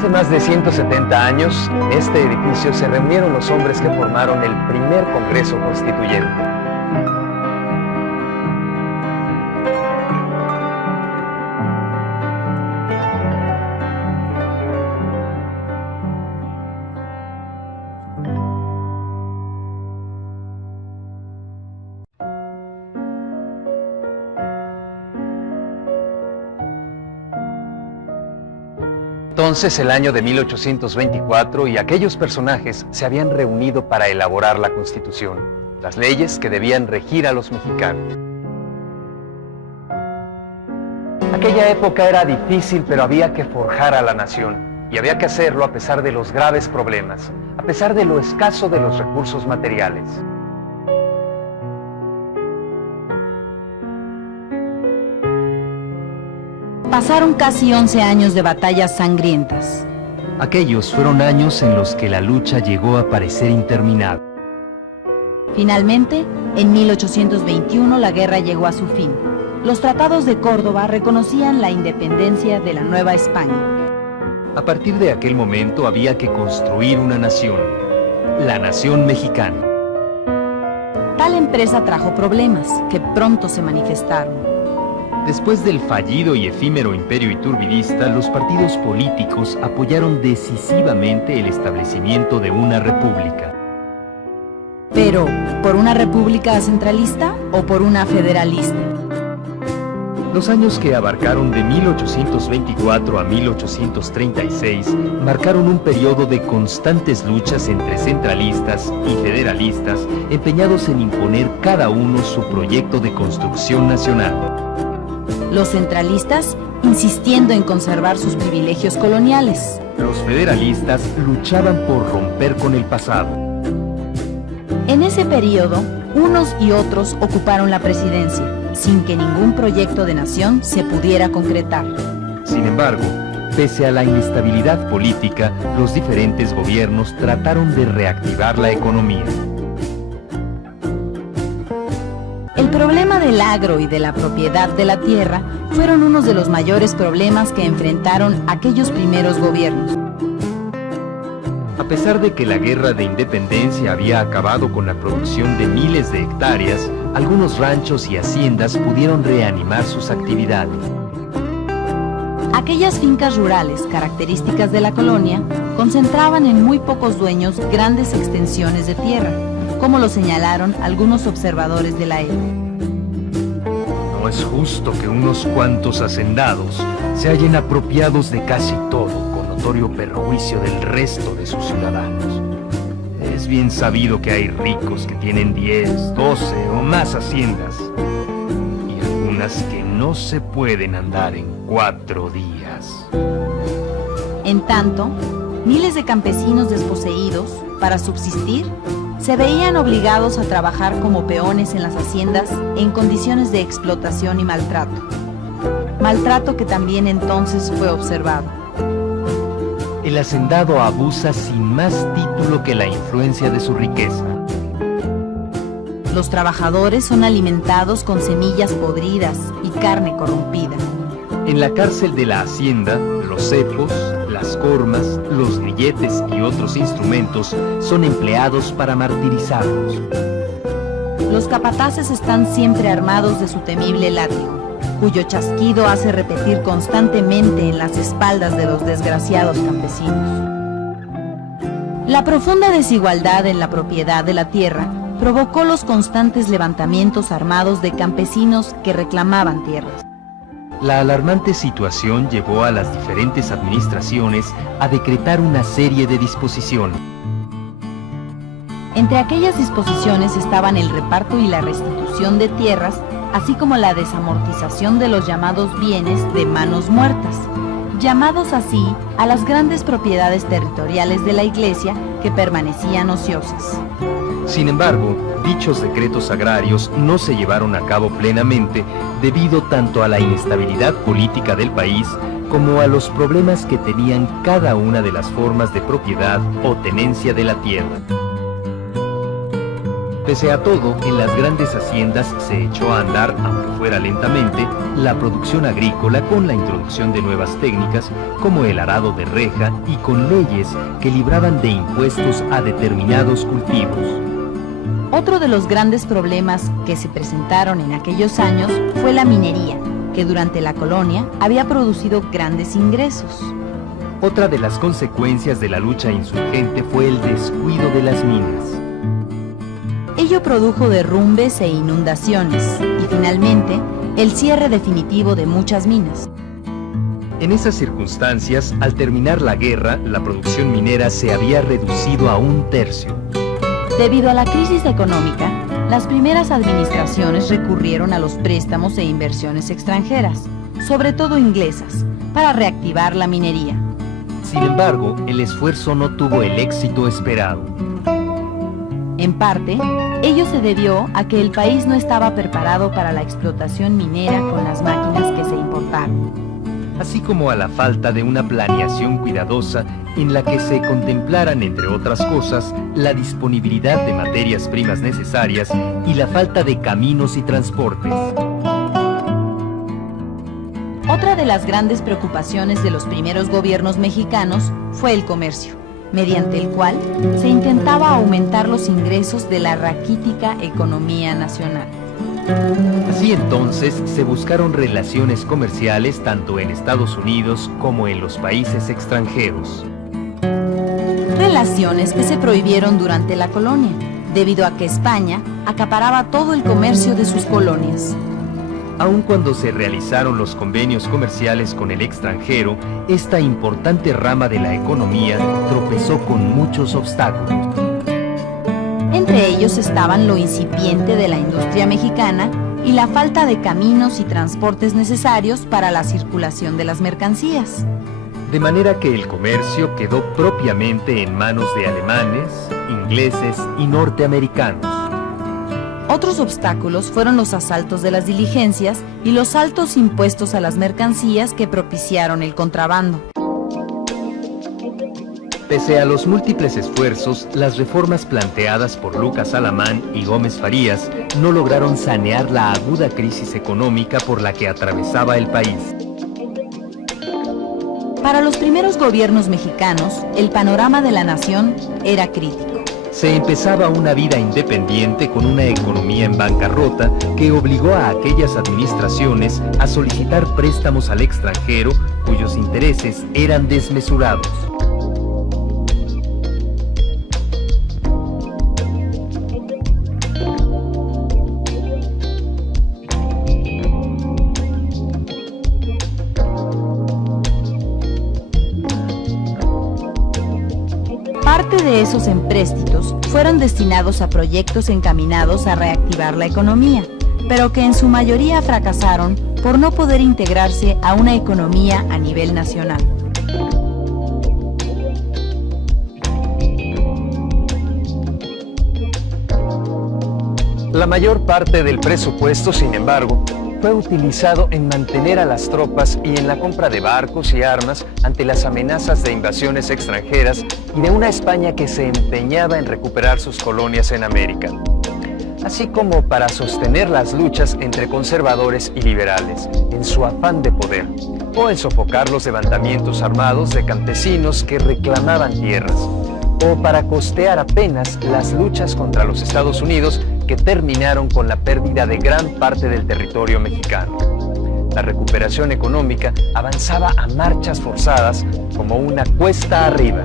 Hace más de 170 años, en este edificio se reunieron los hombres que formaron el primer Congreso Constituyente. Entonces, el año de 1824, y aquellos personajes se habían reunido para elaborar la Constitución, las leyes que debían regir a los mexicanos. Aquella época era difícil, pero había que forjar a la nación, y había que hacerlo a pesar de los graves problemas, a pesar de lo escaso de los recursos materiales. Pasaron casi 11 años de batallas sangrientas. Aquellos fueron años en los que la lucha llegó a parecer interminable. Finalmente, en 1821 la guerra llegó a su fin. Los tratados de Córdoba reconocían la independencia de la Nueva España. A partir de aquel momento había que construir una nación, la nación mexicana. Tal empresa trajo problemas que pronto se manifestaron. Después del fallido y efímero imperio iturbidista, los partidos políticos apoyaron decisivamente el establecimiento de una república. Pero, ¿por una república centralista o por una federalista? Los años que abarcaron de 1824 a 1836 marcaron un periodo de constantes luchas entre centralistas y federalistas, empeñados en imponer cada uno su proyecto de construcción nacional. Los centralistas insistiendo en conservar sus privilegios coloniales. Los federalistas luchaban por romper con el pasado. En ese periodo, unos y otros ocuparon la presidencia, sin que ningún proyecto de nación se pudiera concretar. Sin embargo, pese a la inestabilidad política, los diferentes gobiernos trataron de reactivar la economía. El problema del agro y de la propiedad de la tierra fueron unos de los mayores problemas que enfrentaron aquellos primeros gobiernos. A pesar de que la guerra de independencia había acabado con la producción de miles de hectáreas, algunos ranchos y haciendas pudieron reanimar sus actividades. Aquellas fincas rurales características de la colonia concentraban en muy pocos dueños grandes extensiones de tierra, como lo señalaron algunos observadores de la época. No es justo que unos cuantos hacendados se hallen apropiados de casi todo, con notorio perjuicio del resto de sus ciudadanos. Es bien sabido que hay ricos que tienen 10, 12 o más haciendas, y algunas que no se pueden andar en 4 días. En tanto, miles de campesinos desposeídos, para subsistir, se veían obligados a trabajar como peones en las haciendas en condiciones de explotación y maltrato. Maltrato que también entonces fue observado. El hacendado abusa sin más título que la influencia de su riqueza. Los trabajadores son alimentados con semillas podridas y carne corrompida. En la cárcel de la hacienda, los cepos, las cormas, los grilletes y otros instrumentos son empleados para martirizarlos. Los capataces están siempre armados de su temible látigo, cuyo chasquido hace repetir constantemente en las espaldas de los desgraciados campesinos. La profunda desigualdad en la propiedad de la tierra provocó los constantes levantamientos armados de campesinos que reclamaban tierras. La alarmante situación llevó a las diferentes administraciones a decretar una serie de disposiciones. Entre aquellas disposiciones estaban el reparto y la restitución de tierras, así como la desamortización de los llamados bienes de manos muertas, llamados así a las grandes propiedades territoriales de la Iglesia que permanecían ociosas. Sin embargo, dichos decretos agrarios no se llevaron a cabo plenamente debido tanto a la inestabilidad política del país como a los problemas que tenían cada una de las formas de propiedad o tenencia de la tierra. Pese a todo, en las grandes haciendas se echó a andar, aunque fuera lentamente, la producción agrícola con la introducción de nuevas técnicas como el arado de reja y con leyes que libraban de impuestos a determinados cultivos. Otro de los grandes problemas que se presentaron en aquellos años fue la minería, que durante la colonia había producido grandes ingresos. Otra de las consecuencias de la lucha insurgente fue el descuido de las minas. Ello produjo derrumbes e inundaciones y finalmente el cierre definitivo de muchas minas. En esas circunstancias, al terminar la guerra, la producción minera se había reducido a 1/3. Debido a la crisis económica, las primeras administraciones recurrieron a los préstamos e inversiones extranjeras, sobre todo inglesas, para reactivar la minería. Sin embargo, el esfuerzo no tuvo el éxito esperado. En parte, ello se debió a que el país no estaba preparado para la explotación minera con las máquinas que se importaron, así como a la falta de una planeación cuidadosa en la que se contemplaran, entre otras cosas, la disponibilidad de materias primas necesarias y la falta de caminos y transportes. Otra de las grandes preocupaciones de los primeros gobiernos mexicanos fue el comercio, mediante el cual se intentaba aumentar los ingresos de la raquítica economía nacional. Así entonces se buscaron relaciones comerciales tanto en Estados Unidos como en los países extranjeros. Relaciones que se prohibieron durante la colonia, debido a que España acaparaba todo el comercio de sus colonias. Aun cuando se realizaron los convenios comerciales con el extranjero, esta importante rama de la economía tropezó con muchos obstáculos. Entre ellos estaban lo incipiente de la industria mexicana y la falta de caminos y transportes necesarios para la circulación de las mercancías. De manera que el comercio quedó propiamente en manos de alemanes, ingleses y norteamericanos. Otros obstáculos fueron los asaltos de las diligencias y los altos impuestos a las mercancías que propiciaron el contrabando. Pese a los múltiples esfuerzos, las reformas planteadas por Lucas Alamán y Gómez Farías no lograron sanear la aguda crisis económica por la que atravesaba el país. Para los primeros gobiernos mexicanos, el panorama de la nación era crítico. Se empezaba una vida independiente con una economía en bancarrota que obligó a aquellas administraciones a solicitar préstamos al extranjero cuyos intereses eran desmesurados. Parte de esos empréstitos fueron destinados a proyectos encaminados a reactivar la economía, pero que en su mayoría fracasaron por no poder integrarse a una economía a nivel nacional. La mayor parte del presupuesto, sin embargo, fue utilizado en mantener a las tropas y en la compra de barcos y armas ante las amenazas de invasiones extranjeras y de una España que se empeñaba en recuperar sus colonias en América, así como para sostener las luchas entre conservadores y liberales en su afán de poder, o en sofocar los levantamientos armados de campesinos que reclamaban tierras, o para costear apenas las luchas contra los Estados Unidos que terminaron con la pérdida de gran parte del territorio mexicano. La recuperación económica avanzaba a marchas forzadas como una cuesta arriba.